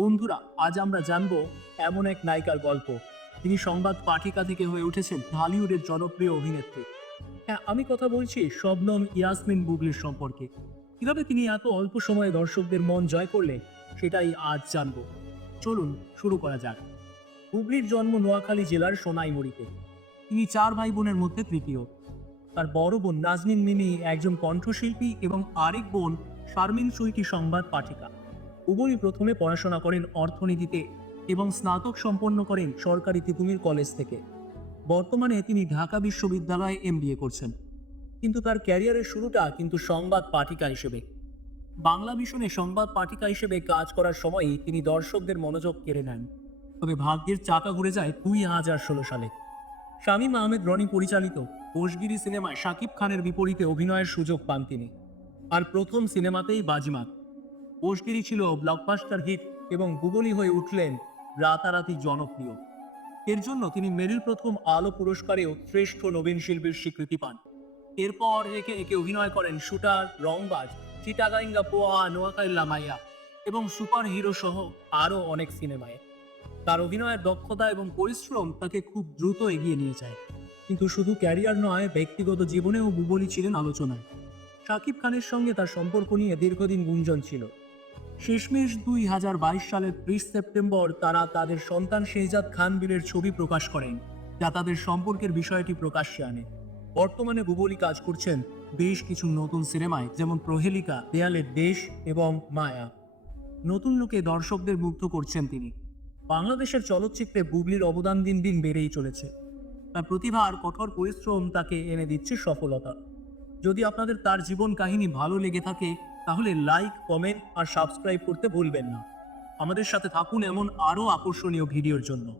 বন্ধুরা, আজ আমরা জানব এমন এক নায়িকার গল্প। তিনি সংবাদ পাঠিকা থেকে হয়ে উঠেছেন ঢালিউডের জনপ্রিয় অভিনেত্রী। হ্যাঁ আমি কথা বলছি শবনম ইয়াসমিন বুবলির সম্পর্কে। কীভাবে তিনি এত অল্প সময়ে দর্শকদের মন জয় করলে সেটাই আজ জানব। চলুন, শুরু করা যাক। বুবলির জন্ম নোয়াখালী জেলার সোনাইমুড়িতে। তিনি চার ভাই বোনের মধ্যে তৃতীয়। তার বড় বোন নাজনীন মিমি একজন কণ্ঠশিল্পী এবং আরেক বোন শারমিন সুইটি সংবাদ পাঠিকা। উভয়ই প্রথমে পড়াশোনা করেন অর্থনীতিতে এবং স্নাতক সম্পন্ন করেন সরকারি তিতুমির কলেজ থেকে। বর্তমানে তিনি ঢাকা বিশ্ববিদ্যালয়ে এমবিএ করছেন। কিন্তু তার ক্যারিয়ারের শুরুটা কিন্তু সংবাদ পাঠিকা হিসেবে। বাংলা মিশনে সংবাদ পাঠিকা হিসেবে কাজ করার সময়ই তিনি দর্শকদের মনোযোগ কেড়ে নেন। তবে ভাগ্যের চাকা ঘুরে যায় দুই হাজার ষোলো সালে। শামীম আহমেদ রনি পরিচালিত কোষগিরি সিনেমায় শাকিব খানের বিপরীতে অভিনয়ের সুযোগ পান তিনি। আর প্রথম সিনেমাতেই বাজিমাত। কোষগিরি ছিল ব্লকবাস্টার হিট এবং গুগলি হয়ে উঠলেন রাতারাতি জনপ্রিয়। এর জন্য তিনি মেরিল প্রথম আলো পুরস্কারেও শ্রেষ্ঠ নবীন শিল্পীর স্বীকৃতি পান। এরপর একে একে অভিনয় করেন শুটার, রংবাজ চিটাগাইঙ্গা পোয়া, নোয়াখাইল্লা মাইয়া এবং সুপার হিরো সহ আরও অনেক সিনেমায়। তার অভিনয়ের দক্ষতা এবং পরিশ্রম তাকে খুব দ্রুত এগিয়ে নিয়ে যায়। কিন্তু শুধু ক্যারিয়ার নয়, ব্যক্তিগত জীবনেও বুবলি ছিলেন আলোচনায়। শাকিব খানের সঙ্গে তার সম্পর্ক নিয়ে দীর্ঘদিন গুঞ্জন ছিল। শেষমেশ দুই হাজার বাইশ সালের ত্রিশ সেপ্টেম্বর তারা তাদের সন্তান শেহজাদ খান বীরের ছবি প্রকাশ করেন, যা তাদের সম্পর্কের বিষয়টি প্রকাশ্যে আনে। বর্তমানে বুবলি কাজ করছেন বেশ কিছু নতুন সিনেমায়, যেমন প্রহেলিকা, দেয়ালের দেশ এবং মায়া। নতুন লোকে দর্শকদের মুগ্ধ করছেন তিনি। বাংলাদেশের চলচ্চিত্রে বুবলির অবদান দিন দিন বেড়েই চলেছে। তার প্রতিভা আর কঠোর পরিশ্রম তাকে এনে দিচ্ছে সফলতা। যদি আপনাদের তার জীবন কাহিনী ভালো লেগে থাকে তাহলে লাইক কমেন্ট আর সাবস্ক্রাইব করতে ভুলবেন না। আমাদের সাথে থাকুন এমন আরও আকর্ষণীয় ভিডিওর জন্য।